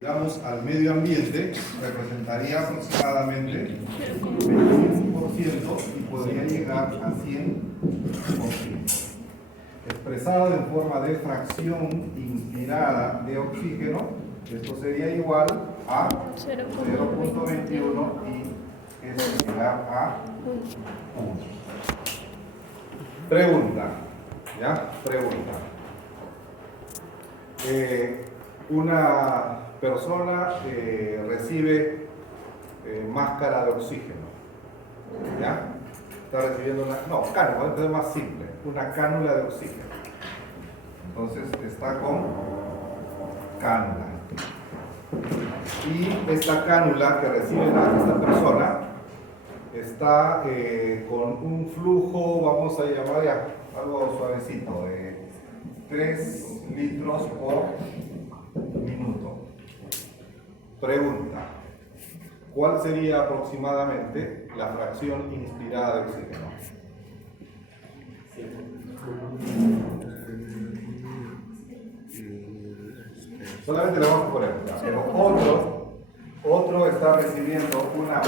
Digamos, al medio ambiente representaría aproximadamente el 21% y podría llegar a 100%. Expresado en forma de fracción inspirada de oxígeno, esto sería igual a 0.21 y eso llegar a 1. Pregunta, ¿ya? Pregunta. Una persona recibe máscara de oxígeno, ¿ya? Está recibiendo una, no, cánula, es más simple, una cánula de oxígeno. Entonces está con cánula. Y esta cánula que recibe esta persona está con un flujo, vamos a llamar ya, algo suavecito, de 3 litros por minuto. Pregunta: ¿cuál sería aproximadamente la fracción inspirada de oxígeno? Solamente le vamos a poner, pero otro está recibiendo una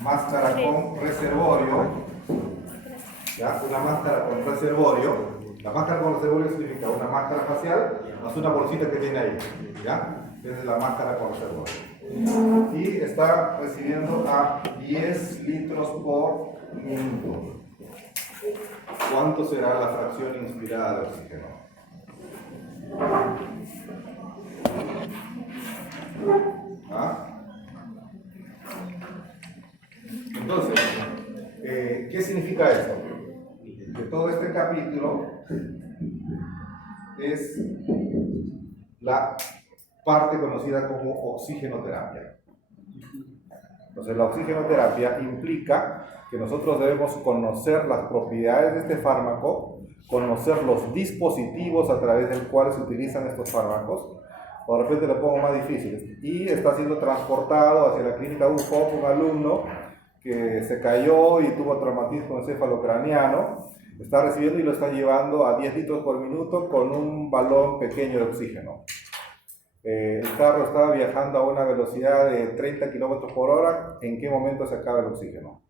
máscara con reservorio, ¿ya? Una máscara con reservorio. La máscara con reservorio significa una máscara facial más una bolsita que tiene ahí, ¿ya? Esa es la máscara con reservorio. Y está recibiendo a 10 litros por minuto. ¿Cuánto será la fracción inspirada de oxígeno? ¿Ah? Entonces, ¿qué significa esto? Que todo este capítulo es la parte conocida como oxigenoterapia. Entonces, la oxigenoterapia implica que nosotros debemos conocer las propiedades de este fármaco, conocer los dispositivos a través del cual se utilizan estos fármacos. O de repente lo pongo más difícil. Y está siendo transportado hacia la clínica UFOP un alumno que se cayó y tuvo traumatismo encefalocraniano. Está recibiendo y lo está llevando a 10 litros por minuto con un balón pequeño de oxígeno. El carro estaba viajando a una velocidad de 30 kilómetros por hora. ¿En qué momento se acaba el oxígeno?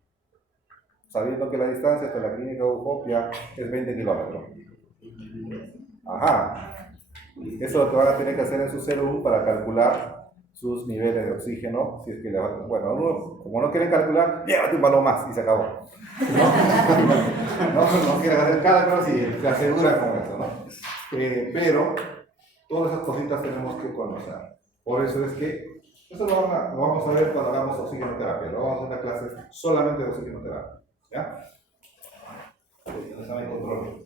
Sabiendo que la distancia hasta la clínica UFOP ya es 20 kilómetros. Ajá. Eso es lo que van a tener que hacer en su celu para calcular sus niveles de oxígeno. Si es que bueno, como no quieren calcular, llévate un balón más y se acabó. No quieren hacer cálculos y se aseguran con eso, ¿no? Pero todas esas cositas tenemos que conocer. Por eso es que eso lo vamos a ver cuando hagamos oxigenoterapia. Lo vamos a hacer una clase solamente de oxigenoterapia, ¿ya? Examen control.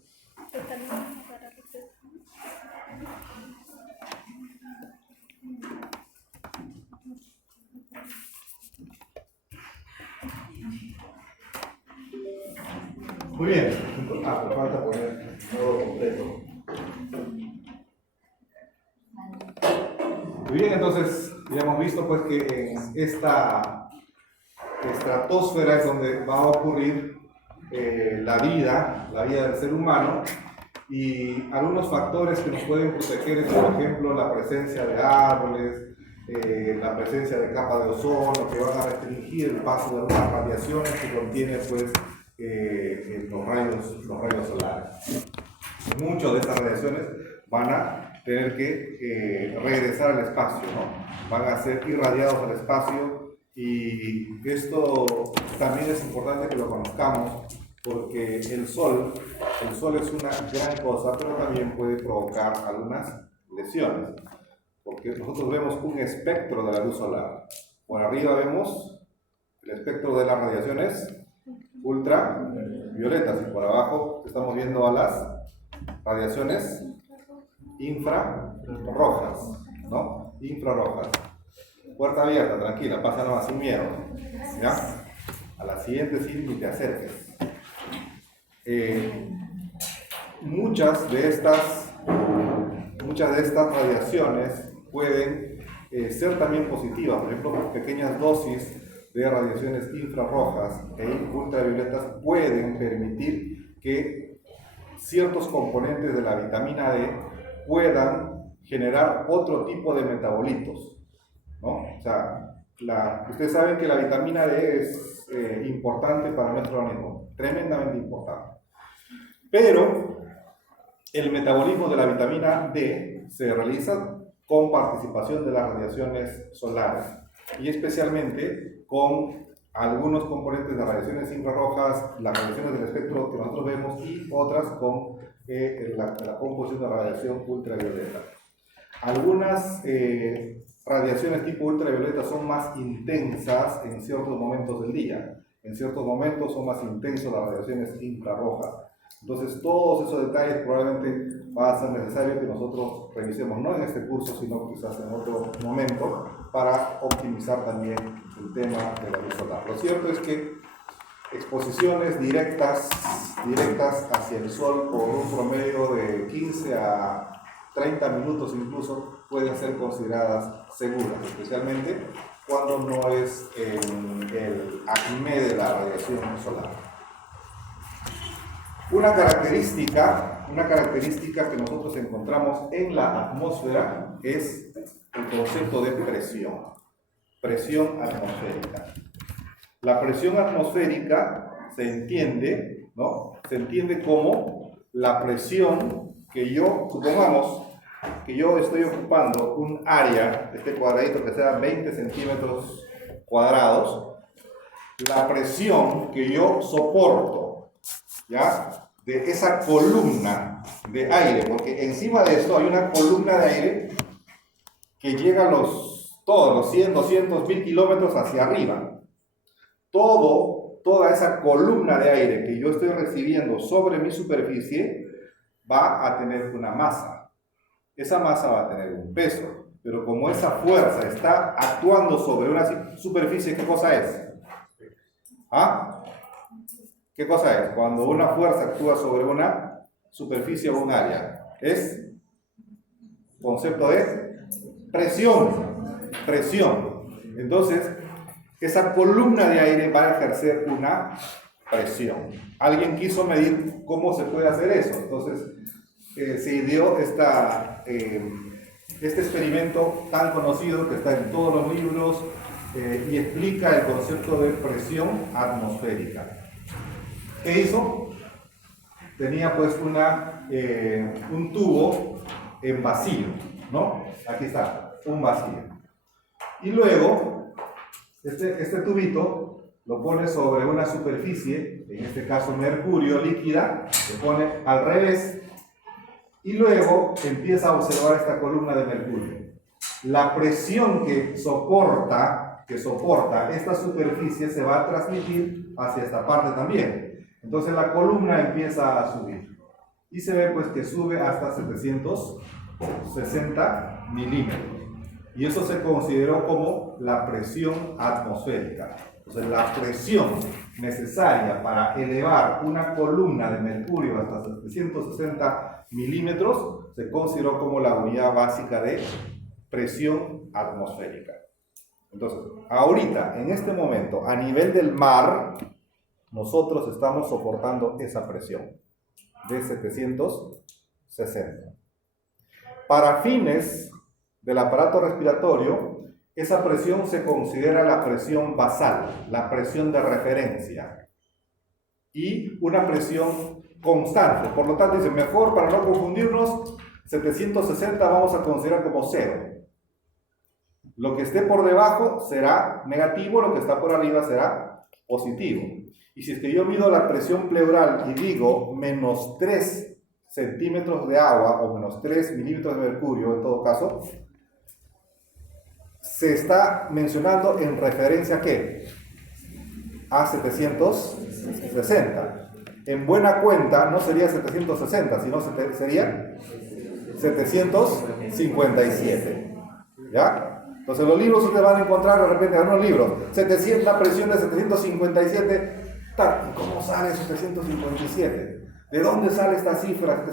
Muy bien. Pero falta poner todo completo. Muy bien, entonces ya hemos visto pues que en esta estratosfera es donde va a ocurrir la vida del ser humano, y algunos factores que nos pueden proteger es, por ejemplo, la presencia de árboles, la presencia de capa de ozono, que van a restringir el paso de unas radiaciones que contiene pues los rayos solares. Muchas de estas radiaciones van a tener que regresar al espacio, ¿no? Van a ser irradiados al espacio, y esto también es importante que lo conozcamos, porque el sol es una gran cosa, pero también puede provocar algunas lesiones, porque nosotros vemos un espectro de la luz solar. Por arriba vemos el espectro de las radiaciones ultravioletas, y por abajo estamos viendo a las radiaciones infrarrojas, ¿no? Infrarrojas. Puerta abierta, tranquila, pasa nomás sin miedo, ¿ya? A la siguiente sí ni te acerques. Muchas de estas radiaciones pueden ser también positivas. Por ejemplo, pequeñas dosis de radiaciones infrarrojas e ultravioletas pueden permitir que ciertos componentes de la vitamina D puedan generar otro tipo de metabolitos, ¿no? O sea, ustedes saben que la vitamina D es importante para nuestro organismo, tremendamente importante. Pero el metabolismo de la vitamina D se realiza con participación de las radiaciones solares y especialmente con algunos componentes de radiaciones infrarrojas, las radiaciones del espectro que nosotros vemos y otras con la composición de radiación ultravioleta. Algunas radiaciones tipo ultravioleta son más intensas en ciertos momentos del día. En ciertos momentos son más intensas las radiaciones infrarrojas. Entonces, todos esos detalles probablemente va a ser necesario que nosotros revisemos, no en este curso, sino quizás en otro momento, para optimizar también el tema de la luz solar. Lo cierto es que exposiciones directas hacia el sol por un promedio de 15 a 30 minutos incluso pueden ser consideradas seguras, especialmente cuando no es en el acme de la radiación solar. Una característica que nosotros encontramos en la atmósfera es el concepto de presión atmosférica. La presión atmosférica se entiende, ¿no? Se entiende como la presión que supongamos que yo estoy ocupando un área, este cuadradito que sea 20 centímetros cuadrados, la presión que yo soporto, ¿ya? De esa columna de aire, porque encima de esto hay una columna de aire que llega a todos los 100, 200, 1000 kilómetros hacia arriba. Toda esa columna de aire que yo estoy recibiendo sobre mi superficie va a tener una masa. Esa masa va a tener un peso, pero como esa fuerza está actuando sobre una superficie, ¿qué cosa es? ¿Ah? ¿Qué cosa es? Cuando una fuerza actúa sobre una superficie o un área, es concepto de presión. Entonces, esa columna de aire va a ejercer una presión. Alguien quiso medir cómo se puede hacer eso. Entonces, se ideó este experimento tan conocido que está en todos los libros y explica el concepto de presión atmosférica. ¿Qué hizo? Tenía pues un tubo en vacío, ¿no? Aquí está, un vacío. Y luego, este tubito lo pone sobre una superficie, en este caso mercurio líquida, lo pone al revés y luego empieza a observar esta columna de mercurio. La presión que soporta esta superficie se va a transmitir hacia esta parte también. Entonces la columna empieza a subir y se ve pues que sube hasta 760 milímetros y eso se consideró como la presión atmosférica. Entonces la presión necesaria para elevar una columna de mercurio hasta 760 milímetros se consideró como la unidad básica de presión atmosférica. Entonces, ahorita, en este momento, a nivel del mar, nosotros estamos soportando esa presión de 760. Para fines del aparato respiratorio, esa presión se considera la presión basal, la presión de referencia, y una presión constante. Por lo tanto, dice, mejor para no confundirnos, 760 vamos a considerar como 0. Lo que esté por debajo será negativo, lo que está por arriba será positivo. Y si es que yo mido la presión pleural y digo menos 3 centímetros de agua o menos 3 milímetros de mercurio, en todo caso, se está mencionando en referencia ¿a qué? A 760. En buena cuenta no sería 760, sino sería 757. ¿Ya? Entonces los libros ustedes van a encontrar de repente en unos libros, la presión de 757, ¿cómo sale 757? ¿De dónde sale esta cifra?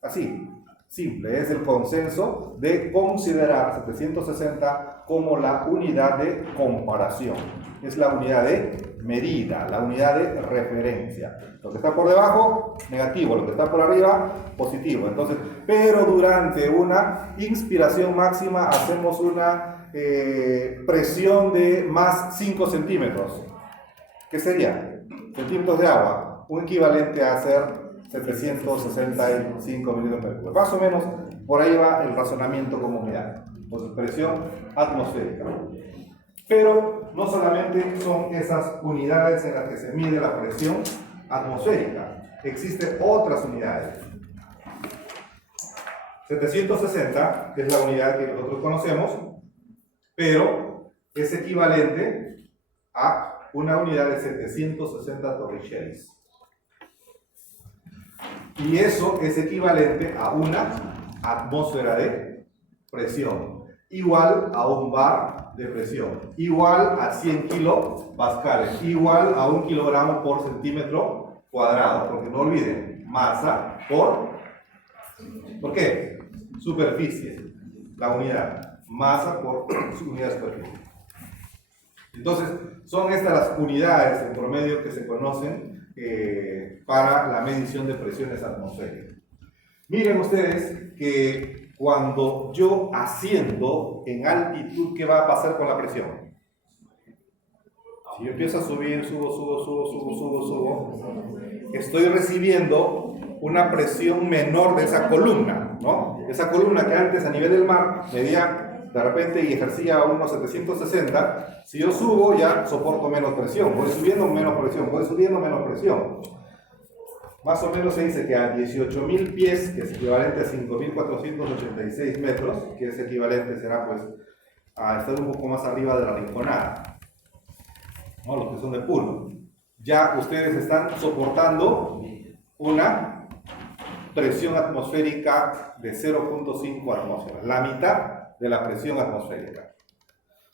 Así, simple, es el consenso de considerar 760 como la unidad de comparación. Es la unidad de medida, la unidad de referencia. Lo que está por debajo, negativo, lo que está por arriba, positivo. Entonces, pero durante una inspiración máxima hacemos una presión de más 5 centímetros. ¿Qué sería? Centímetros de agua, un equivalente a hacer 765 mililitros de mercurio. Más o menos por ahí va el razonamiento como unidad, por presión atmosférica. Pero no solamente son esas unidades en las que se mide la presión atmosférica, existen otras unidades. 760 es la unidad que nosotros conocemos, pero es equivalente a una unidad de 760 torricellis. Y eso es equivalente a una atmósfera de presión, igual a un bar de presión, igual a 100 kilopascales, igual a 1 kilogramo por centímetro cuadrado, porque no olviden, masa ¿por qué? Superficie, la unidad, masa por unidad de superficie. Entonces, son estas las unidades en promedio que se conocen para la medición de presiones atmosféricas. Miren ustedes que cuando yo asciendo en altitud, ¿qué va a pasar con la presión? Si yo empiezo a subir, subo, estoy recibiendo una presión menor de esa columna, ¿no? Esa columna que antes a nivel del mar medía de repente y ejercía unos 760, si yo subo ya soporto menos presión, voy subiendo menos presión, voy subiendo menos presión. Más o menos se dice que a 18.000 pies, que es equivalente a 5.486 metros, que es equivalente, será pues a estar un poco más arriba de la Rinconada, ¿no? Los que son de Puno, ya ustedes están soportando una presión atmosférica de 0.5 atmósferas, la mitad de la presión atmosférica.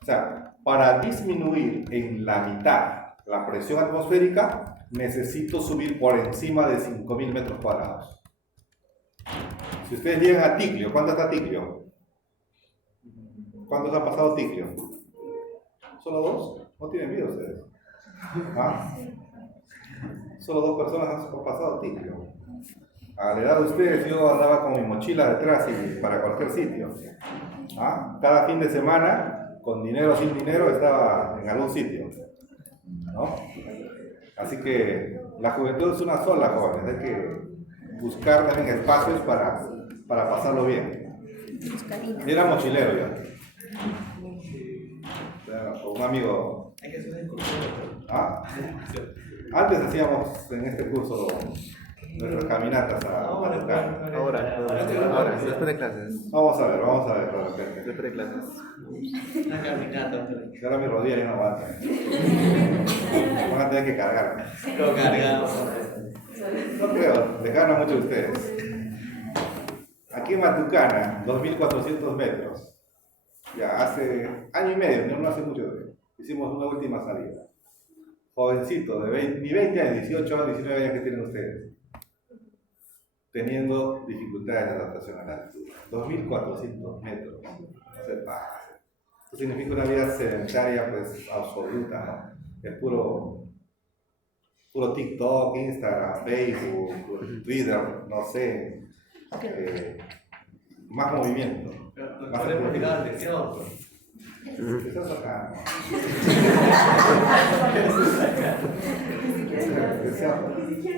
O sea, para disminuir en la mitad la presión atmosférica, necesito subir por encima de 5.000 metros cuadrados. Si ustedes llegan a Ticlio, ¿cuánto está Ticlio? ¿Cuántos han pasado Ticlio? ¿Solo 2? ¿No tienen miedo ustedes? ¿Ah? Solo 2 personas han pasado Ticlio. A la edad de ustedes yo andaba con mi mochila detrás y para cualquier sitio. ¿Ah? Cada fin de semana, con dinero o sin dinero, estaba en algún sitio, ¿no? Así que la juventud es una sola, jóvenes. Hay que buscar también espacios para pasarlo bien. Yo era mochilero ya. Un amigo. ¿Ah? Antes hacíamos en este curso nuestras caminatas ahora, después de clases. Vamos a ver, de repente. Después de clases. Una caminata. Ahora mi rodilla ya no aguanta. Van a tener que cargarme. Lo cargamos. No creo, le ganan mucho a ustedes. Aquí en Matucana, 2.400 metros. Ya hace año y medio, no hace mucho, hicimos una última salida. Jovencito, ni 20 años, 18 años, 19 años que tienen ustedes, teniendo dificultades de adaptación a la altura. 2.400 metros, no se pasa. Esto significa una vida sedentaria, pues, absoluta, ¿no? Es puro TikTok, Instagram, Facebook, Twitter, no sé, más movimiento. Más de atención. ¿Qué estás sacando?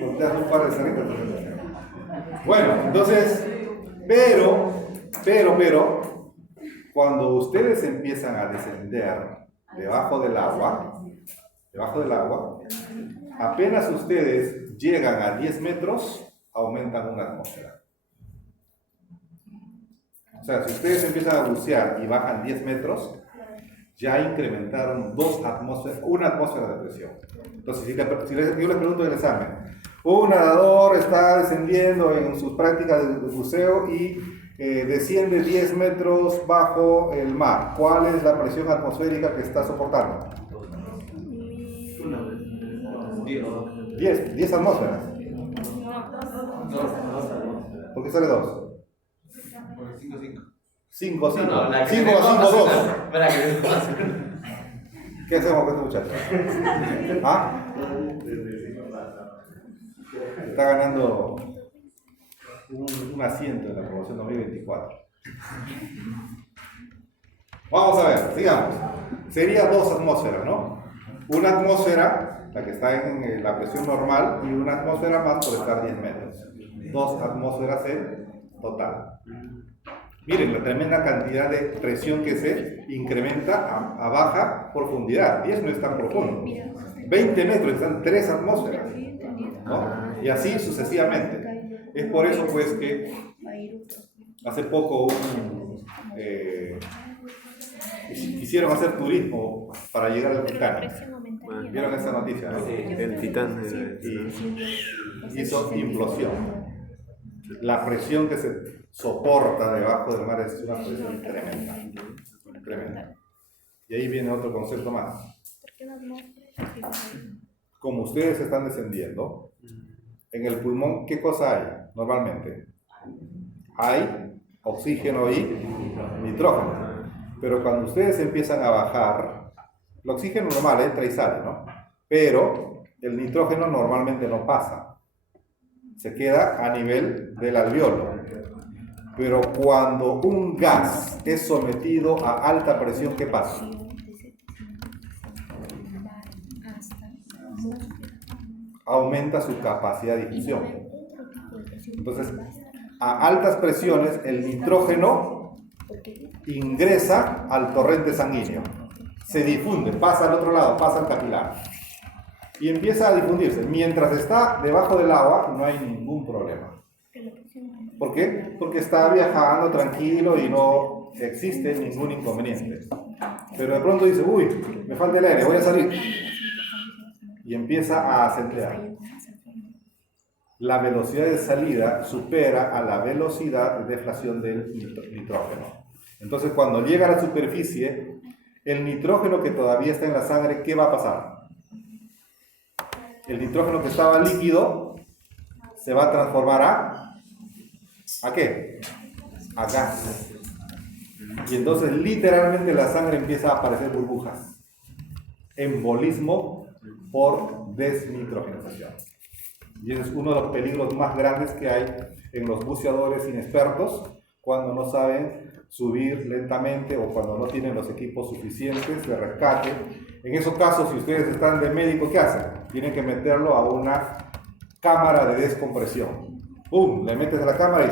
Volteas un par de cerritos. Bueno, entonces, pero, cuando ustedes empiezan a descender debajo del agua, apenas ustedes llegan a 10 metros, aumentan una atmósfera. O sea, si ustedes empiezan a bucear y bajan 10 metros, ya incrementaron una atmósfera de presión. Entonces, yo les pregunto en el examen, un nadador está descendiendo en sus prácticas de buceo y desciende 10 metros bajo el mar. ¿Cuál es la presión atmosférica que está soportando? 10 atmósferas. ¿Por qué sale 2? 5, 5, 2. ¿Qué hacemos con este muchacho? ¿Ah? Está ganando un asiento en la promoción 2024. Vamos a ver, sigamos. Sería 2 atmósferas, ¿no? Una atmósfera, la que está en la presión normal, y una atmósfera más por estar 10 metros. 2 atmósferas en total. Miren la tremenda cantidad de presión que se incrementa a baja profundidad. 10 no es tan profundo. 20 metros están 3 atmósferas, ¿no? Y así sucesivamente. Es por eso pues que hace poco quisieron hacer turismo para llegar al Titán. ¿Vieron esa noticia? ¿No? Sí, el Titán. Y hizo implosión. La presión que se soporta debajo del mar es una presión tremenda. Tremenda. Y ahí viene otro concepto más. Como ustedes están descendiendo, en el pulmón, ¿qué cosa hay normalmente? Hay oxígeno y nitrógeno. Pero cuando ustedes empiezan a bajar, el oxígeno normal entra y sale, ¿no? Pero el nitrógeno normalmente no pasa. Se queda a nivel del alveolo. Pero cuando un gas es sometido a alta presión, ¿qué pasa? Aumenta su capacidad de difusión. Entonces, a altas presiones, el nitrógeno ingresa al torrente sanguíneo, se difunde, pasa al otro lado, pasa al capilar y empieza a difundirse. Mientras está debajo del agua no hay ningún problema. ¿Por qué? Porque está viajando tranquilo y no existe ningún inconveniente. Pero de pronto dice, uy, me falta el aire, voy a salir. Y empieza a centellear. La velocidad de salida supera a la velocidad de deflación del nitrógeno. Entonces, cuando llega a la superficie, el nitrógeno que todavía está en la sangre, ¿qué va a pasar? El nitrógeno que estaba líquido se va a transformar ¿a qué? A gas. Y entonces, literalmente, la sangre empieza a aparecer burbujas. Embolismo por desnitrogenización. Y ese es uno de los peligros más grandes que hay en los buceadores inexpertos cuando no saben subir lentamente o cuando no tienen los equipos suficientes de rescate. En esos casos, si ustedes están de médico, ¿qué hacen? Tienen que meterlo a una cámara de descompresión. ¡Pum! Le metes a la cámara y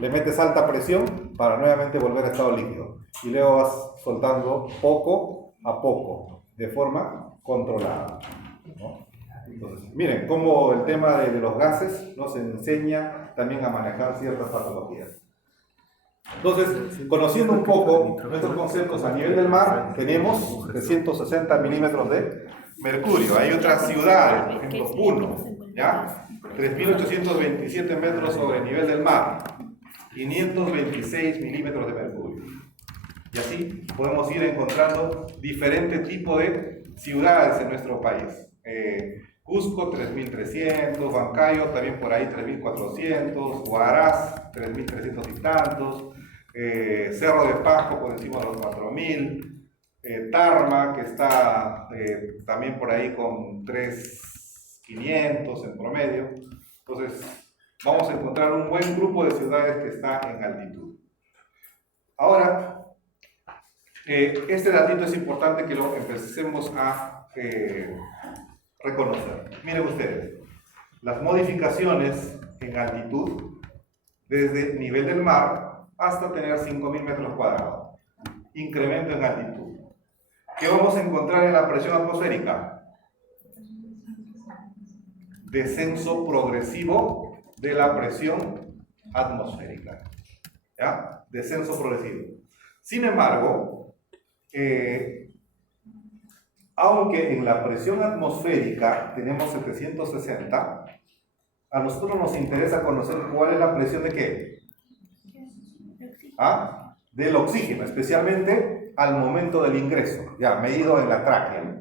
le metes alta presión para nuevamente volver a estado líquido. Y luego vas soltando poco a poco, de forma controlada, ¿no? Entonces, miren cómo el tema de los gases nos enseña también a manejar ciertas patologías. Entonces, conociendo un poco nuestros conceptos a nivel del mar, tenemos 360 milímetros de mercurio. Hay otra ciudad, por ejemplo, Puno, ¿ya? 3.827 metros sobre el nivel del mar, 526 milímetros de mercurio. Y así podemos ir encontrando diferentes tipos de ciudades en nuestro país. Cusco 3.300, Huancayo también por ahí 3.400, Huaraz 3.300 y tantos, Cerro de Pasco por encima de los 4.000, Tarma que está también por ahí con 3.500 en promedio. Entonces vamos a encontrar un buen grupo de ciudades que está en altitud. Ahora, este datito es importante que lo empecemos a reconocer. Miren ustedes, las modificaciones en altitud desde nivel del mar hasta tener 5.000 metros cuadrados. Incremento en altitud. ¿Qué vamos a encontrar en la presión atmosférica? Descenso progresivo de la presión atmosférica. ¿Ya? Descenso progresivo. Sin embargo, aunque en la presión atmosférica tenemos 760, a nosotros nos interesa conocer cuál es la presión de qué. Del oxígeno, especialmente al momento del ingreso, ya medido en la tráquea.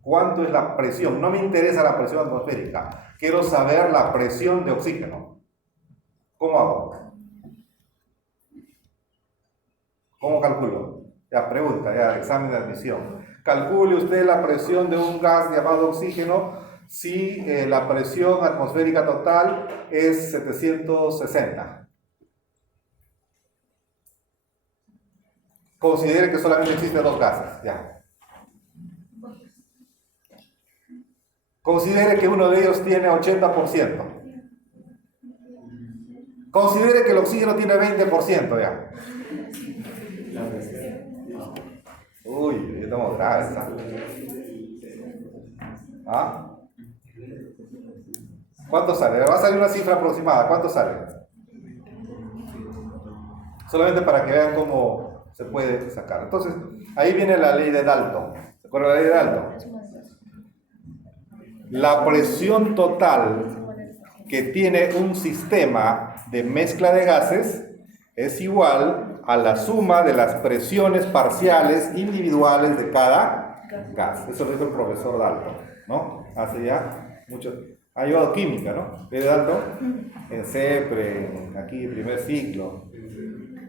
¿Cuánto es la presión? No me interesa la presión atmosférica, quiero saber la presión de oxígeno. ¿Cómo hago? ¿Cómo calculo? Ya, pregunta, ya, examen de admisión. Calcule usted la presión de un gas llamado oxígeno si la presión atmosférica total es 760? Considere que solamente existen dos gases, ya. Considere que uno de ellos tiene 80%. Considere que el oxígeno tiene 20%, ya. Uy, estamos graves, ¿ah? ¿Cuánto sale? Va a salir una cifra aproximada. ¿Cuánto sale? Solamente para que vean cómo se puede sacar. Entonces, ahí viene la ley de Dalton. ¿Se acuerdan de la ley de Dalton? La presión total que tiene un sistema de mezcla de gases es igual a la suma de las presiones parciales individuales de cada gas. Eso lo dijo el profesor Dalton, ¿no? Hace ya mucho. Ha llevado química, ¿no? De Dalton, en CEPRE, aquí, primer ciclo.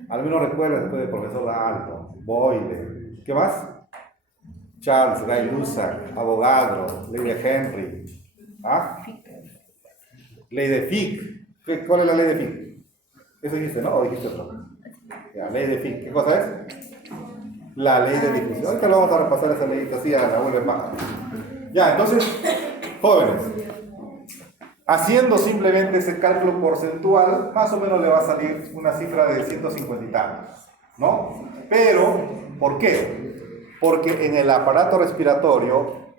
Algunos recuerdan después del profesor Dalton, Boyle. ¿Qué más? Charles, Gay-Lussac, Avogadro, ley de Henry. ¿Ah? Ley de Fick. ¿Cuál es la ley de Fick? Eso dijiste, ¿no? ¿O dijiste otro? Ya, ley de Fick. ¿Qué cosa es? La ley de difusión. Ahorita lo vamos a repasar esa ley, así a la vuelve baja. Ya, entonces, jóvenes, haciendo simplemente ese cálculo porcentual, más o menos le va a salir una cifra de 150 y tantos, ¿no? Pero, ¿por qué? Porque en el aparato respiratorio,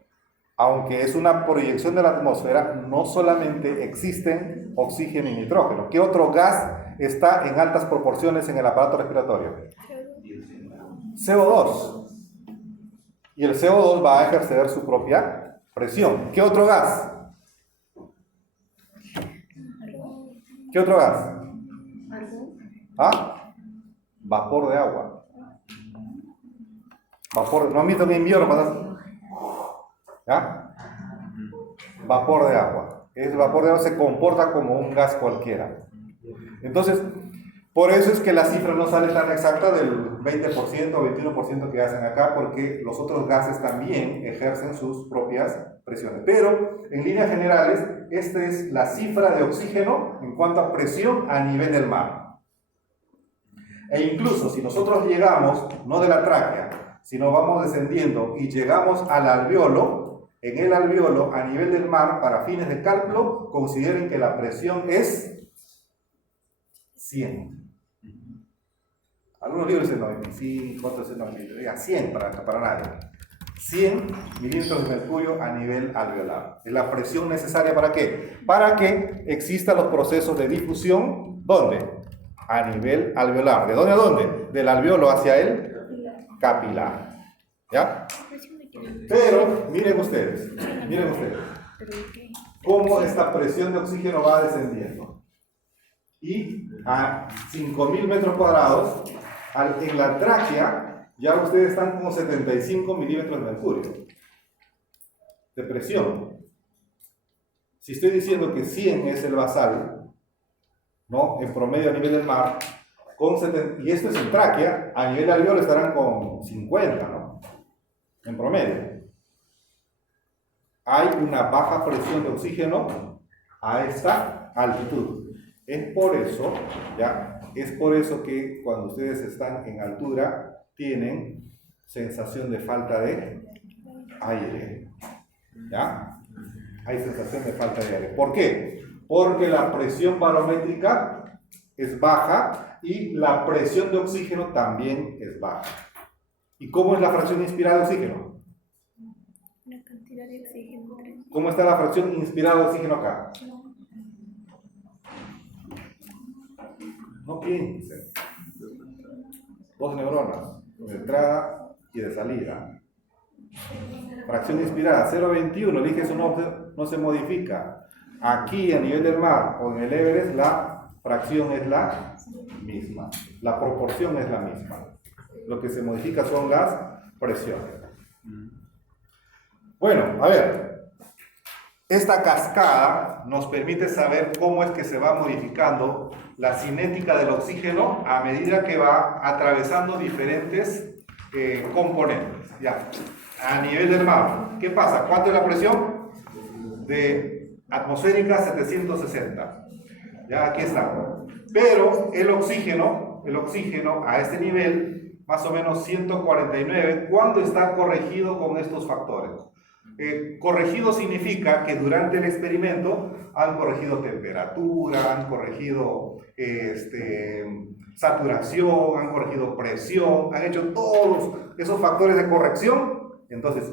aunque es una proyección de la atmósfera, no solamente existen oxígeno y nitrógeno. ¿Qué otro gas está en altas proporciones en el aparato respiratorio? CO2. Y el CO2 va a ejercer su propia presión. ¿Qué otro gas? ¿Qué otro gas? ¿Ah? Vapor de agua. Vapor, ¿no han visto en invierno? ¿Ya? Vapor de agua. Ese vapor de agua se comporta como un gas cualquiera. Entonces, por eso es que la cifra no sale tan exacta del 20% o 21% que hacen acá, porque los otros gases también ejercen sus propias presiones. Pero, en líneas generales, esta es la cifra de oxígeno en cuanto a presión a nivel del mar. E incluso si nosotros llegamos, no de la tráquea, sino vamos descendiendo y llegamos al alveolo, en el alveolo a nivel del mar, para fines de cálculo, consideren que la presión es 100. Algunos libros dicen 95, otros dicen 90, 100 para nadie. 100 milímetros de mercurio a nivel alveolar. Es la presión necesaria ¿para qué? Para que existan los procesos de difusión, ¿dónde? A nivel alveolar. ¿De dónde a dónde? Del alveolo hacia el capilar. ¿Ya? Pero, miren ustedes, cómo esta presión de oxígeno va descendiendo. Y a 5.000 metros cuadrados, en la tráquea, ya ustedes están como 75 milímetros de mercurio de presión. Si estoy diciendo que 100 es el basal, ¿no? En promedio a nivel del mar, y esto es en tráquea, a nivel alveolo estarán con 50, ¿no? En promedio. Hay una baja presión de oxígeno a esta altitud. Es por eso, ¿ya? Es por eso que cuando ustedes están en altura tienen sensación de falta de aire. ¿Ya? Hay sensación de falta de aire. ¿Por qué? Porque la presión barométrica es baja y la presión de oxígeno también es baja. ¿Y cómo es la fracción inspirada de oxígeno? La cantidad de oxígeno. ¿Cómo está la fracción inspirada de oxígeno acá? No piensen. 2 neuronas, de entrada y de salida. Fracción inspirada, 0,21, el eso no se modifica. Aquí a nivel del mar o en el Everest la fracción es la misma. La proporción es la misma. Lo que se modifica son las presiones. Bueno, a ver. Esta cascada nos permite saber cómo es que se va modificando la cinética del oxígeno a medida que va atravesando diferentes componentes. Ya. A nivel del mar, ¿qué pasa? ¿Cuánto es la presión? de atmosférica 760. Ya aquí está. Pero el oxígeno a este nivel, más o menos 149, ¿cuándo está corregido con estos factores? Corregido significa que durante el experimento han corregido temperatura, han corregido saturación, han corregido presión, han hecho todos esos factores de corrección. Entonces,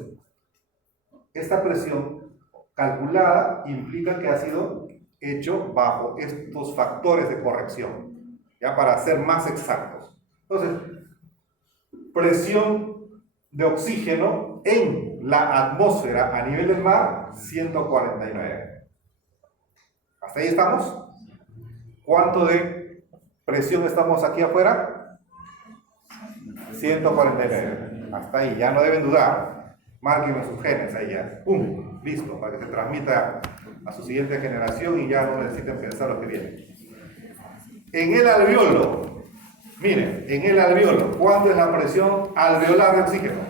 esta presión calculada implica que ha sido hecho bajo estos factores de corrección, ya para ser más exactos. Entonces, presión de oxígeno en la atmósfera a nivel del mar, 149. ¿Hasta ahí estamos? ¿Cuánto de presión estamos aquí afuera? 149. Hasta ahí, ya no deben dudar. Marquen sus genes ahí ya. ¡Pum! Listo, para que se transmita a su siguiente generación y ya no necesiten pensar lo que viene. En el alveolo, miren, en el alveolo, ¿cuánto es la presión alveolar de oxígeno?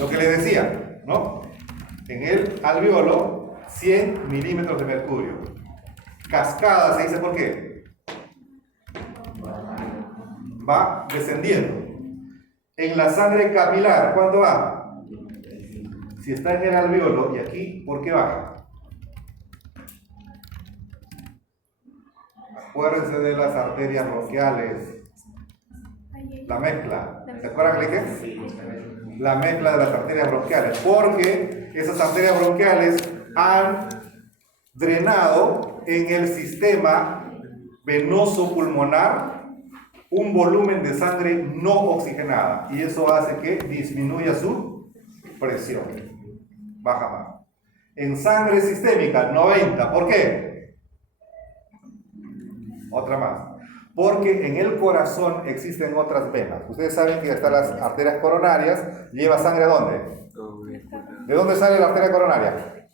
Lo que les decía, ¿no? En el alveolo, 100 milímetros de mercurio. Cascada se dice ¿por qué? Va descendiendo. En la sangre capilar, ¿cuánto va? Si está en el alveolo y aquí, ¿por qué baja? Acuérdense de las arterias bronquiales. La mezcla. ¿Se acuerdan que le dije? La mezcla de las arterias bronquiales. Porque esas arterias bronquiales han drenado en el sistema venoso pulmonar un volumen de sangre no oxigenada. Y eso hace que disminuya su presión. Baja más. En sangre sistémica, 90. ¿Por qué? Otra más. Porque en el corazón existen otras venas. Ustedes saben que están las arterias coronarias. ¿Lleva sangre a dónde? ¿De dónde sale la arteria coronaria?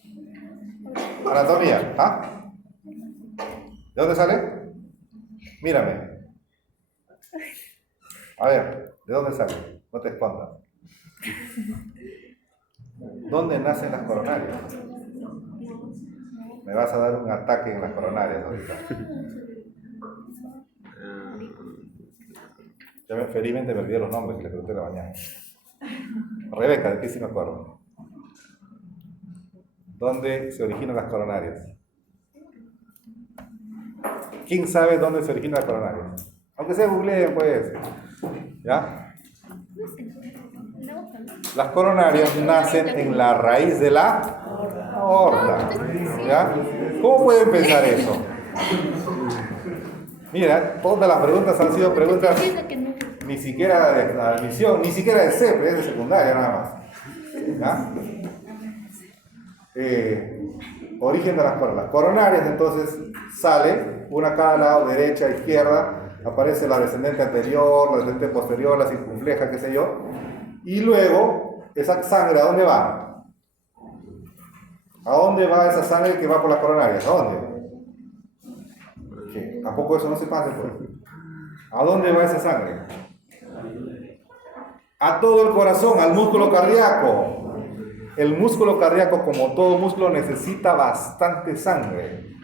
Anatomía. ¿Ah? ¿De dónde sale? Mírame. A ver, ¿de dónde sale? No te escondas. ¿Dónde nacen las coronarias? Me vas a dar un ataque en las coronarias ahorita. Ya felizmente me olvidé los nombres que le pregunté en la mañana. Rebeca, ¿de qué sí me acuerdo? ¿Dónde se originan las coronarias? ¿Quién sabe dónde se originan las coronarias? Aunque sea googleen, pues. ¿Ya? Las coronarias nacen en la raíz de la aorta. ¿Ya? ¿Cómo pueden pensar eso? Mira, todas las preguntas han sido preguntas ni siquiera de admisión, ni siquiera de CEP, es de secundaria nada más. ¿Ya? Origen de las coronarias, entonces sale una a cada lado, derecha, izquierda, aparece la descendente anterior, la descendente posterior, la circunfleja, qué sé yo, y luego esa sangre, ¿a dónde va? ¿A dónde va esa sangre que va por las coronarias? ¿A dónde? ¿Qué? Tampoco eso no se pasa, pues. ¿A dónde va esa sangre? A todo el corazón, al músculo cardíaco. El músculo cardíaco, como todo músculo, necesita bastante sangre.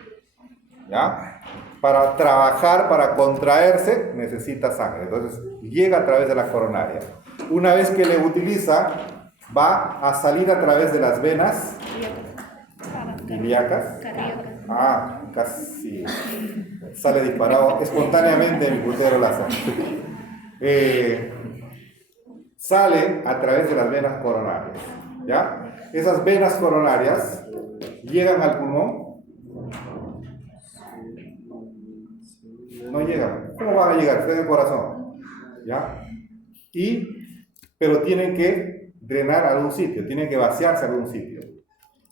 ¿Ya? Para trabajar, para contraerse, necesita sangre. Entonces, llega a través de la coronaria. Una vez que le utiliza, va a salir a través de las venas ilíacas. Ah, casi sale disparado espontáneamente el putero láser. Sale a través de las venas coronarias. ¿Ya? Esas venas coronarias llegan al pulmón. No llegan. ¿Cómo van a llegar? Está en el corazón. ¿Ya? Pero tienen que drenar a algún sitio, tienen que vaciarse a algún sitio.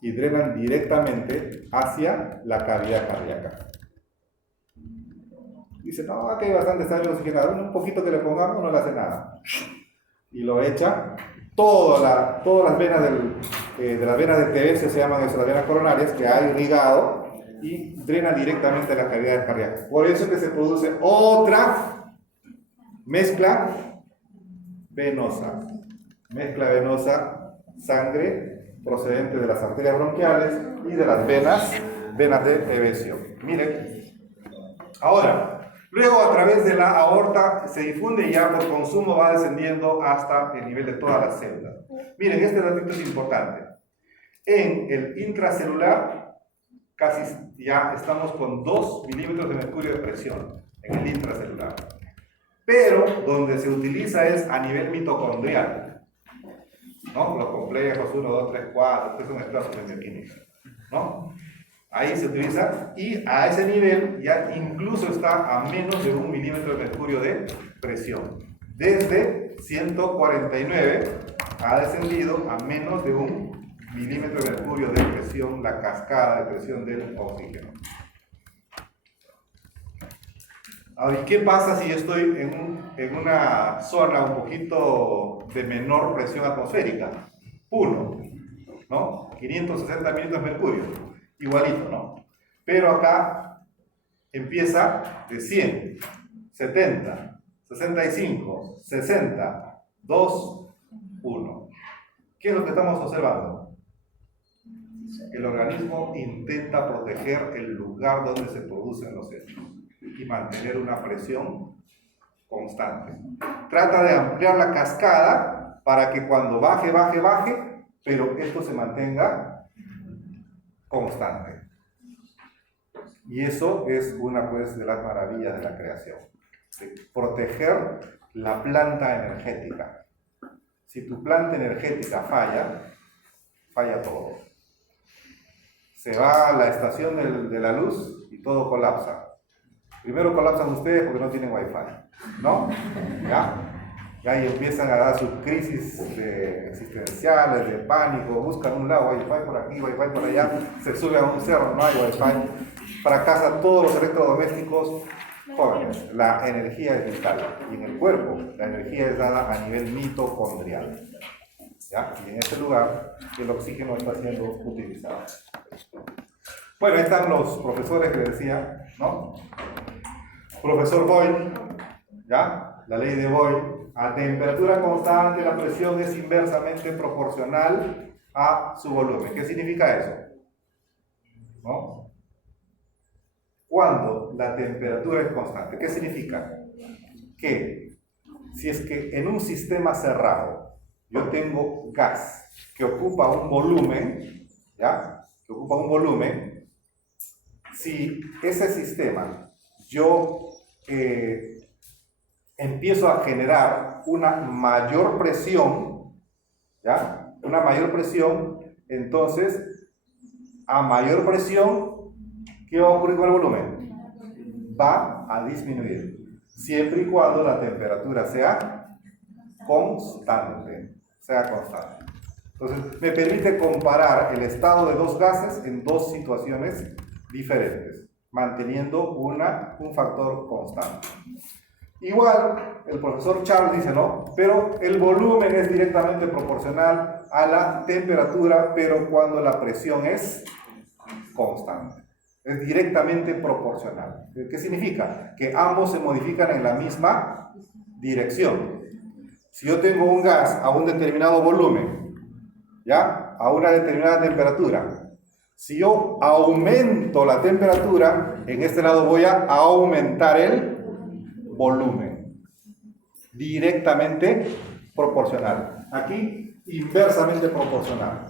Y drenan directamente hacia la cavidad cardíaca. Dice, no, aquí hay bastante sangre oxigenada, un poquito que le pongamos no le hace nada. Y lo echa. Todas las venas de las venas del TBC se llaman eso, las venas coronarias, que ha irrigado y drena directamente a la cavidad cardíaca. Por eso que se produce otra mezcla venosa. Mezcla venosa, sangre procedente de las arterias bronquiales y de las venas de evesión. Miren, ahora, luego a través de la aorta se difunde y ya por consumo va descendiendo hasta el nivel de todas las células. Miren, este datito es importante. En el intracelular, casi ya estamos con 2 milímetros de mercurio de presión en el intracelular. Pero donde se utiliza es a nivel mitocondrial, ¿no? Los complejos 1, 2, 3, 4, que son estratos de bioquímica, ¿no? Ahí se utiliza y a ese nivel ya incluso está a menos de 1 milímetro de mercurio de presión. Desde 149 ha descendido a menos de 1 milímetro de mercurio de presión la cascada de presión del oxígeno. Ahora, ¿y qué pasa si yo estoy en una zona un poquito de menor presión atmosférica? 1, ¿no? 560 milímetros de mercurio, igualito, ¿no? Pero acá empieza de 100, 70, 65, 60, 2, 1. ¿Qué es lo que estamos observando? El organismo intenta proteger el lugar donde se producen los hechos y mantener una presión constante. Trata de ampliar la cascada para que cuando baje, pero esto se mantenga constante. Y eso es una pues de las maravillas de la creación. De proteger la planta energética. Si tu planta energética falla todo. Se va la estación de la luz y todo colapsa. Primero colapsan ustedes porque no tienen wifi, ¿no? ¿Ya? Y ahí empiezan a dar sus crisis existenciales, de pánico, buscan un lado, wifi por aquí, wifi por allá, se sube a un cerro, no hay wifi, fracasa todos los electrodomésticos. Jóvenes, la energía es vital y en el cuerpo la energía es dada a nivel mitocondrial. ¿Ya? Y en ese lugar el oxígeno está siendo utilizado. Bueno, ahí están los profesores que decía, ¿no? Profesor Boyle, ¿ya? La ley de Boyle. A temperatura constante la presión es inversamente proporcional a su volumen. ¿Qué significa eso? ¿No? Cuando la temperatura es constante, ¿qué significa? Que si es que en un sistema cerrado yo tengo gas que ocupa un volumen, ¿ya? Que ocupa un volumen, si ese sistema yo empiezo a generar una mayor presión, ¿ya? Una mayor presión, entonces, a mayor presión, ¿qué va a ocurrir con el volumen? Va a disminuir, siempre y cuando la temperatura sea constante. Entonces, me permite comparar el estado de dos gases en dos situaciones diferentes, manteniendo un factor constante. Igual, el profesor Charles dice, ¿no? Pero el volumen es directamente proporcional a la temperatura, pero cuando la presión es constante. Es directamente proporcional. ¿Qué significa? Que ambos se modifican en la misma dirección. Si yo tengo un gas a un determinado volumen, ¿ya? A una determinada temperatura, si yo aumento la temperatura, en este lado voy a aumentar el volumen. Directamente proporcional. Aquí, inversamente proporcional.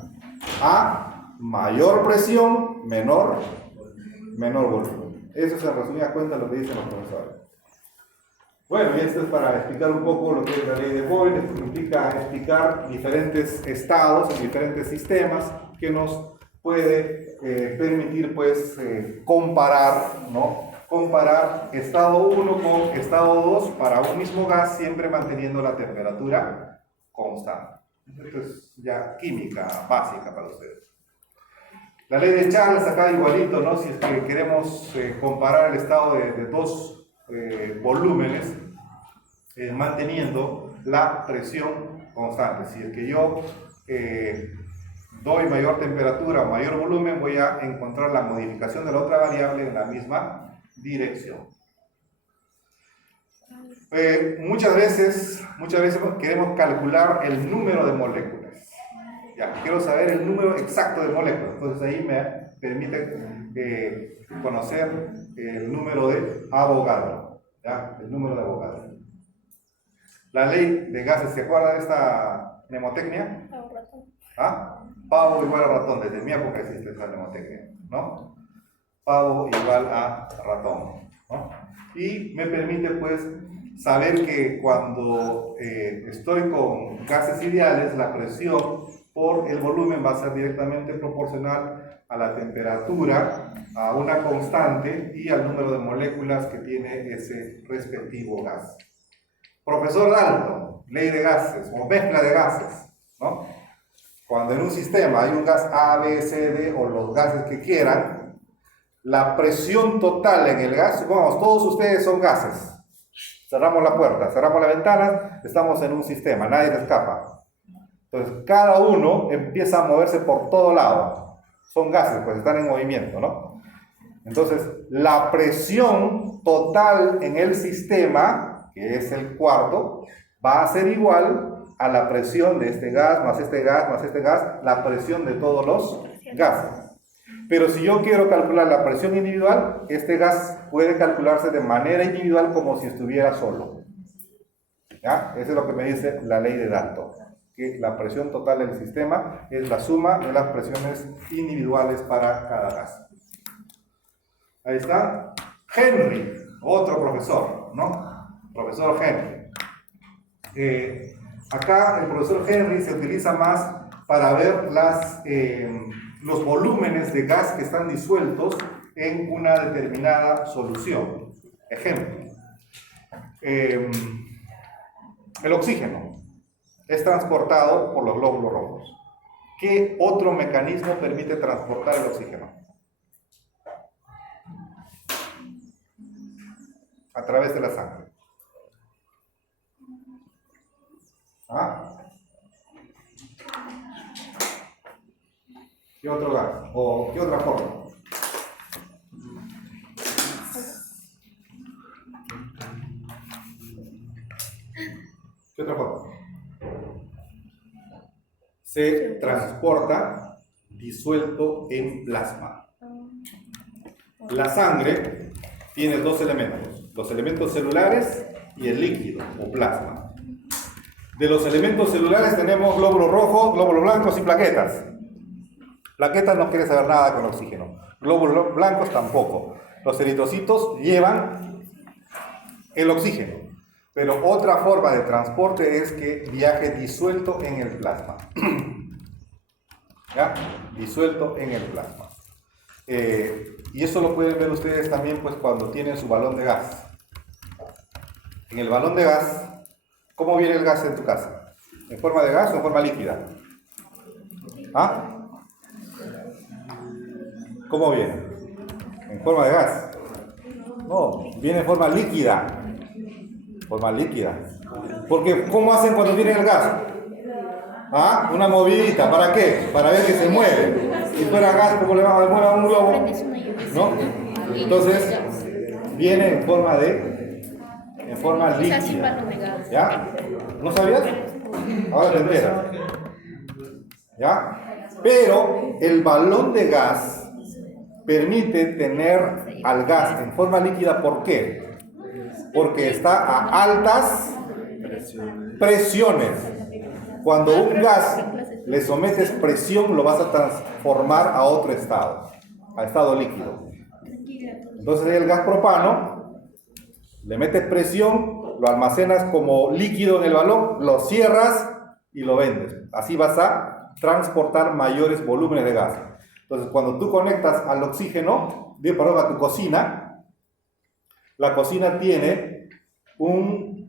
A mayor presión, menor volumen. Eso es en resumidas cuentas lo que dicen los profesores. Bueno, y esto es para explicar un poco lo que es la ley de Boyle. Esto implica explicar diferentes estados en diferentes sistemas que nos puede permitir pues comparar, ¿no? Comparar estado 1 con estado 2 para un mismo gas, siempre manteniendo la temperatura constante. Esto es ya química básica para ustedes. La ley de Charles acá igualito, ¿no? Si es que queremos comparar el estado de dos volúmenes, manteniendo la presión constante. Si es que yo doy mayor temperatura o mayor volumen, voy a encontrar la modificación de la otra variable en la misma dirección. Muchas veces queremos calcular el número de moléculas. Ya, quiero saber el número exacto de moléculas. Entonces ahí me permite conocer el número de Avogadro. ¿Ya? El número de Avogadro. La ley de gases, ¿se acuerda de esta mnemotecnia? ¿Ah? Pavo igual a ratón, desde mi época existe esa mnemotecnia, ¿no? Pavo igual a ratón, ¿no? Y me permite pues saber que cuando estoy con gases ideales, la presión por el volumen va a ser directamente proporcional a la temperatura, a una constante y al número de moléculas que tiene ese respectivo gas. Profesor Dalton, ley de gases o mezcla de gases, ¿no? Cuando en un sistema hay un gas A, B, C, D o los gases que quieran, la presión total en el gas, supongamos, todos ustedes son gases. Cerramos la puerta, cerramos la ventana, estamos en un sistema, nadie se escapa. Entonces, cada uno empieza a moverse por todo lado. Son gases, pues están en movimiento, ¿no? Entonces, la presión total en el sistema, que es el cuarto, va a ser igual a la presión de este gas, más este gas, más este gas, la presión de todos los gases. Pero si yo quiero calcular la presión individual, este gas puede calcularse de manera individual como si estuviera solo. ¿Ya? Eso es lo que me dice la ley de Dalton, que la presión total del sistema es la suma de las presiones individuales para cada gas. Ahí está. Henry, otro profesor, ¿no? Profesor Henry. Acá el profesor Henry se utiliza más para ver los volúmenes de gas que están disueltos en una determinada solución. Ejemplo, el oxígeno es transportado por los glóbulos rojos. ¿Qué otro mecanismo permite transportar el oxígeno? A través de la sangre. ¿Ah? ¿Qué otro gas? ¿O qué otra forma? ¿Qué otra forma? Se transporta disuelto en plasma. La sangre tiene dos elementos, los elementos celulares y el líquido o plasma. De los elementos celulares tenemos glóbulos rojos, glóbulos blancos y plaquetas. Plaquetas no quiere saber nada con oxígeno. Glóbulos blancos tampoco. Los eritrocitos llevan el oxígeno. Pero otra forma de transporte es que viaje disuelto en el plasma. ¿Ya? Disuelto en el plasma. Y eso lo pueden ver ustedes también pues, cuando tienen su balón de gas. En el balón de gas, ¿cómo viene el gas en tu casa? ¿En forma de gas o en forma líquida? ¿Ah? ¿Cómo viene? ¿En forma de gas? No, viene en forma líquida. Forma líquida. Porque, ¿cómo hacen cuando viene el gas? ¿Ah? Una movidita. ¿Para qué? Para ver que se mueve. Si fuera gas, ¿cómo le vamos a mover a un globo? ¿No? Entonces, viene en forma líquida. ¿Ya? ¿No sabías? Ahora te enteras. ¿Ya? Pero el balón de gas permite tener al gas en forma líquida. ¿Por qué? Porque está a altas presiones. Cuando un gas le sometes presión, lo vas a transformar a otro estado, a estado líquido. Entonces el gas propano, le metes presión, lo almacenas como líquido en el balón, lo cierras y lo vendes. Así vas a transportar mayores volúmenes de gas. Entonces cuando tú conectas al oxígeno, a tu cocina, la cocina tiene un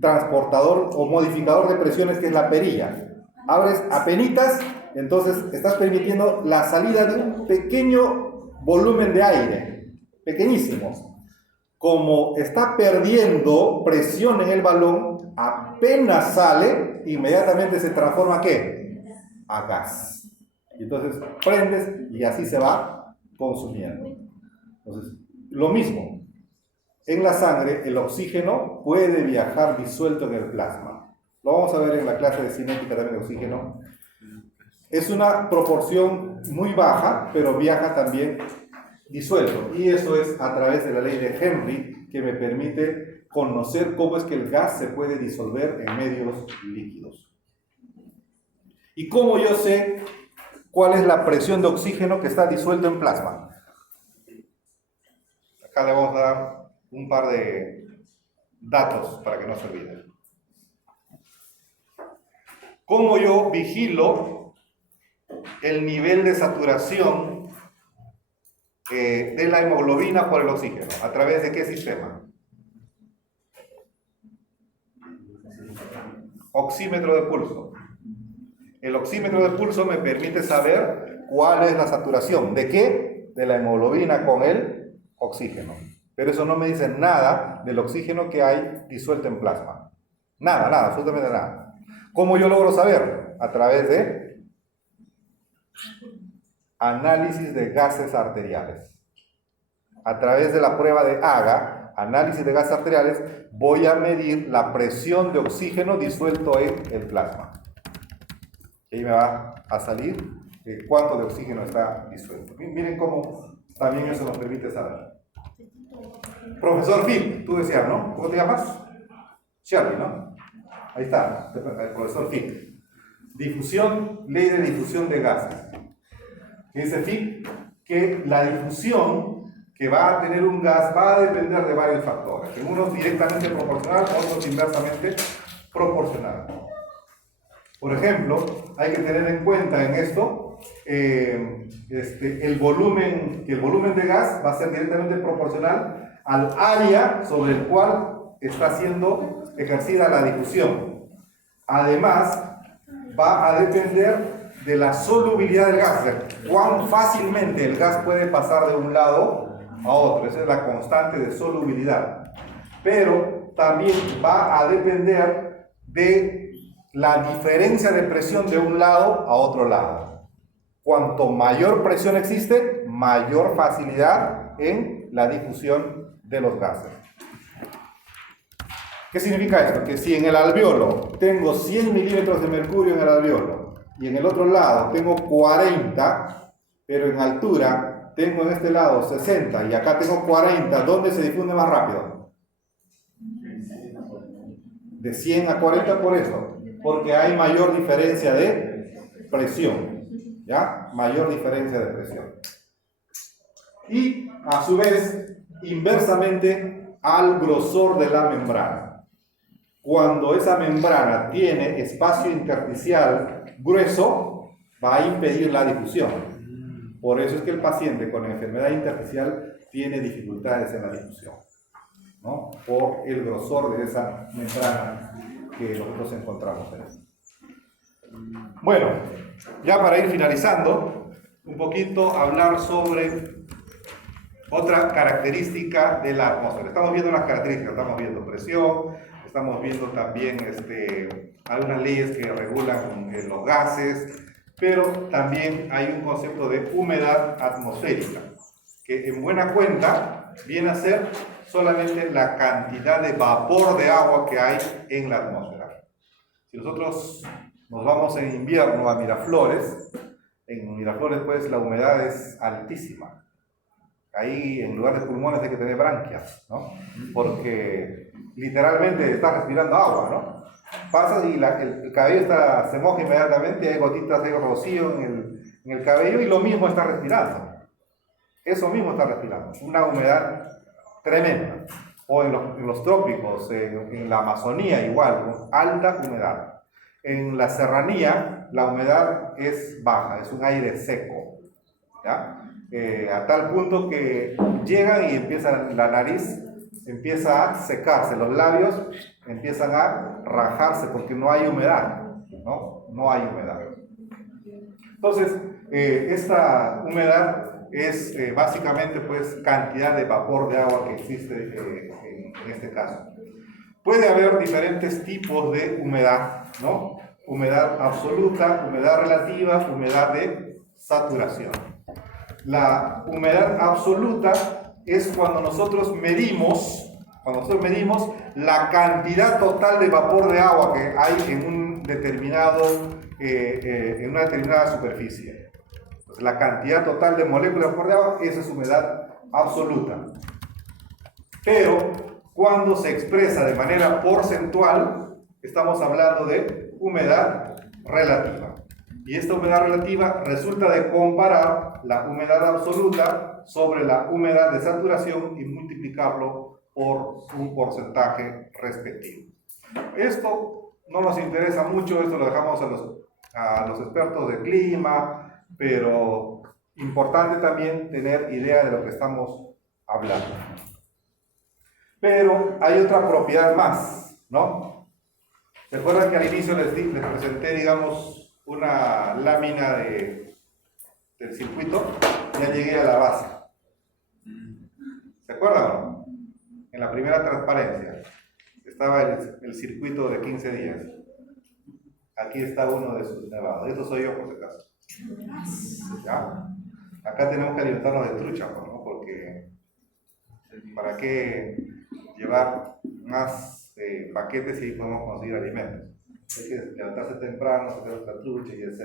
transportador o modificador de presiones que es la perilla. Abres apenitas, entonces estás permitiendo la salida de un pequeño volumen de aire, pequeñísimo. Como está perdiendo presión en el balón, apenas sale, inmediatamente se transforma ¿a qué? A gas. Y entonces prendes y así se va consumiendo. Entonces, lo mismo. En la sangre, el oxígeno puede viajar disuelto en el plasma. lo vamos a ver en la clase de cinética también de oxígeno, es una proporción muy baja, pero viaja también disuelto. Y eso es a través de la ley de Henry, que me permite conocer cómo es que el gas se puede disolver en medios líquidos. ¿Y cómo yo sé cuál es la presión de oxígeno que está disuelto en plasma? Acá le vamos a dar un par de datos para que no se olviden. ¿Cómo yo vigilo el nivel de saturación de la hemoglobina por el oxígeno? ¿A través de qué sistema? Oxímetro de pulso. El oxímetro de pulso me permite saber cuál es la saturación. ¿De qué? De la hemoglobina con el oxígeno. Pero eso no me dice nada del oxígeno que hay disuelto en plasma. Nada, nada, absolutamente nada. ¿Cómo yo logro saber? A través de análisis de gases arteriales. A través de la prueba de Haga, análisis de gases arteriales, voy a medir la presión de oxígeno disuelto en el plasma. Y ahí me va a salir cuánto de oxígeno está disuelto. Miren cómo también eso nos permite saber. Profesor Phil, tú decías, ¿no? ¿Cómo te llamas? Shelby, ¿no? Ahí está, el profesor Phil. Difusión, ley de difusión de gases. Dice Phil que la difusión que va a tener un gas va a depender de varios factores. En unos directamente proporcional, otros inversamente proporcional. Por ejemplo, hay que tener en cuenta en esto el volumen de gas va a ser directamente proporcional al área sobre el cual está siendo ejercida la difusión. Además, va a depender de la solubilidad del gas, cuán fácilmente el gas puede pasar de un lado a otro. Esa es la constante de solubilidad. Pero también va a depender de la diferencia de presión de un lado a otro lado. Cuanto mayor presión existe, mayor facilidad en la difusión de los gases. ¿Qué significa esto? Que si en el alveolo tengo 100 milímetros de mercurio en el alveolo y en el otro lado tengo 40, pero en altura tengo en este lado 60 y acá tengo 40, ¿dónde se difunde más rápido? De 100 a 40 por eso, porque hay mayor diferencia de presión, ¿ya? Mayor diferencia de presión. Y a su vez, inversamente al grosor de la membrana. Cuando esa membrana tiene espacio intersticial grueso, va a impedir la difusión. Por eso es que el paciente con enfermedad intersticial tiene dificultades en la difusión, ¿no? Por el grosor de esa membrana que nosotros encontramos en esto. Bueno, ya para ir finalizando, un poquito hablar sobre otra característica de la atmósfera. Estamos viendo las características, estamos viendo presión, estamos viendo también algunas leyes que regulan los gases, pero también hay un concepto de humedad atmosférica, que en buena cuenta viene a ser solamente la cantidad de vapor de agua que hay en la atmósfera. Si nosotros nos vamos en invierno a Miraflores, en Miraflores pues la humedad es altísima. Ahí en lugar de pulmones hay que tener branquias, ¿no? Porque literalmente estás respirando agua, ¿no? Pasas y el cabello se moja inmediatamente, hay gotitas de rocío en el cabello y lo mismo está respirando. Eso mismo está respirando, una humedad tremenda. O en los trópicos, en la Amazonía igual, con alta humedad. En la serranía la humedad es baja, es un aire seco, ¿ya? A tal punto que llegan y la nariz empieza a secarse, los labios empiezan a rajarse porque no hay humedad, ¿no? No hay humedad. Entonces, esta humedad es básicamente pues cantidad de vapor de agua que existe en este caso. Puede haber diferentes tipos de humedad, ¿no? Humedad absoluta, humedad relativa, humedad de saturación. La humedad absoluta es cuando nosotros medimos la cantidad total de vapor de agua que hay en un determinado, en una determinada superficie. Entonces, la cantidad total de moléculas de vapor de agua, esa es humedad absoluta. Pero cuando se expresa de manera porcentual, estamos hablando de humedad relativa. Y esta humedad relativa resulta de comparar la humedad absoluta sobre la humedad de saturación y multiplicarlo por un porcentaje respectivo. Esto no nos interesa mucho, esto lo dejamos a los expertos de clima, pero importante también tener idea de lo que estamos hablando. Pero hay otra propiedad más, ¿no? ¿Recuerdan que al inicio les presenté, digamos, una lámina del circuito? Ya llegué a la base. ¿Se acuerdan o no? En la primera transparencia estaba el circuito de 15 días. Aquí está uno de sus nevados. Esto soy yo, por si acaso. ¿Ya? Acá tenemos que alimentarnos de trucha, ¿no? Porque ¿para qué llevar más paquetes si podemos conseguir alimentos? Hay que levantarse temprano, hacer la trucha y etc.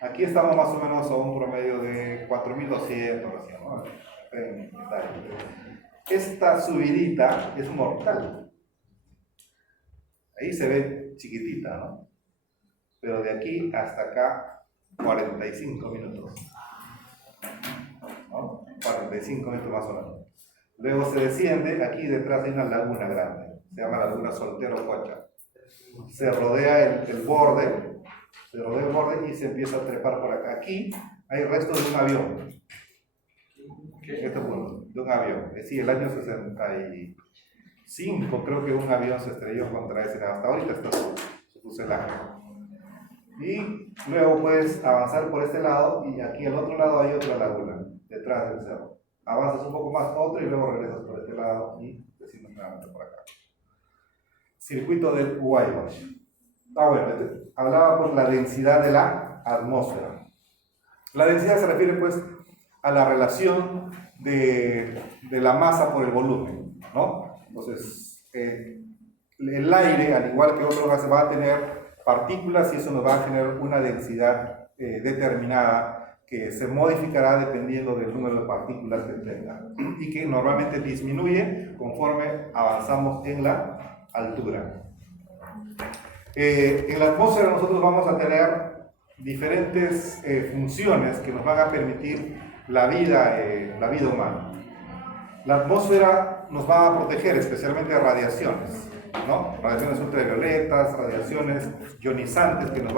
Aquí estamos más o menos a un promedio de 4.200, ¿no? Esta subidita es mortal. Ahí se ve chiquitita, ¿no? Pero de aquí hasta acá, 45 minutos. ¿No? 45 minutos más o menos. Luego se desciende, aquí detrás hay una laguna grande, se llama la laguna Soltero Cocha. Se rodea el borde, y se empieza a trepar por acá. Aquí hay restos de un avión. Este punto, de un avión. Es decir, el año 65 creo que un avión se estrelló contra ese. Hasta ahorita está su fuselaje. Y luego puedes avanzar por este lado y aquí al otro lado hay otra laguna, detrás del cerro. Avanzas un poco más otro y luego regresas por este lado y desciendes nuevamente por acá. Circuito del Huaybash. Bueno, hablaba por la densidad de la atmósfera. La densidad se refiere pues a la relación de la masa por el volumen, ¿no? Entonces, el aire, al igual que otros gases, va a tener partículas y eso nos va a generar una densidad determinada que se modificará dependiendo del número de partículas que tenga y que normalmente disminuye conforme avanzamos en la altura. En la atmósfera nosotros vamos a tener diferentes funciones que nos van a permitir la vida humana. La atmósfera nos va a proteger especialmente de radiaciones, ¿no? Radiaciones ultravioletas, radiaciones ionizantes que nos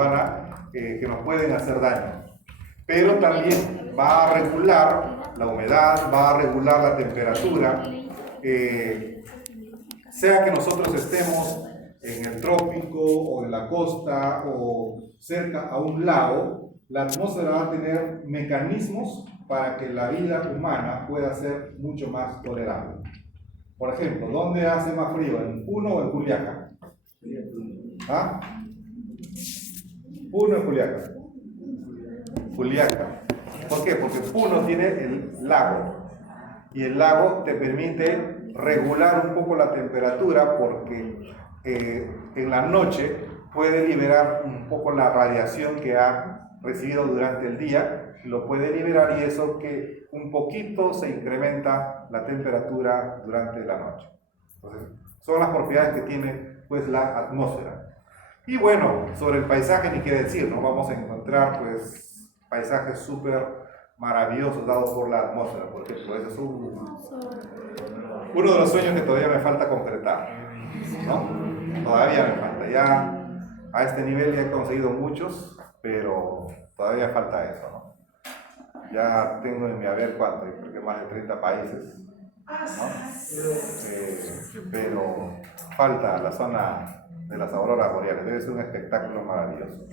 pueden hacer daño. Pero también va a regular la humedad, va a regular la temperatura, sea que nosotros estemos en el trópico o en la costa o cerca a un lago, la atmósfera va a tener mecanismos para que la vida humana pueda ser mucho más tolerable. Por ejemplo, ¿dónde hace más frío? ¿En Puno o en Juliaca? ¿Ah? Puno o Juliaca. Juliaca. ¿Por qué? Porque Puno tiene el lago y el lago te permite regular un poco la temperatura porque en la noche puede liberar un poco la radiación que ha recibido durante el día, lo puede liberar y eso que un poquito se incrementa la temperatura durante la noche. Entonces, son las propiedades que tiene pues la atmósfera. Y bueno, sobre el paisaje ni qué decir, ¿no? Vamos a encontrar pues paisajes súper maravillosos dados por la atmósfera, por ejemplo, ese es uno de los sueños que todavía me falta concretar, ¿no? Todavía me falta, ya a este nivel ya he conseguido muchos, pero todavía falta eso, ¿no? Ya tengo en mi haber cuánto, creo que más de 30 países, ¿no? Pero falta la zona de las auroras boreales, debe ser un espectáculo maravilloso,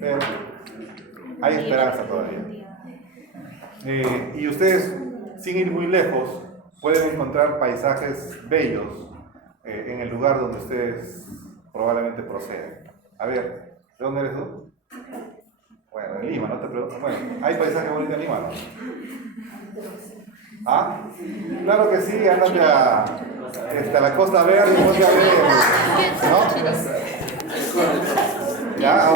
pero hay esperanza todavía. Y ustedes, sin ir muy lejos, pueden encontrar paisajes bellos en el lugar donde ustedes probablemente proceden. A ver, ¿de dónde eres tú? Bueno, en Lima, no te pregunto. Bueno, ¿hay paisaje bonito en Lima, no? ¿Ah? Claro que sí, ándate a la Costa Verde, ponte a ver, ¿no? ¿Ya?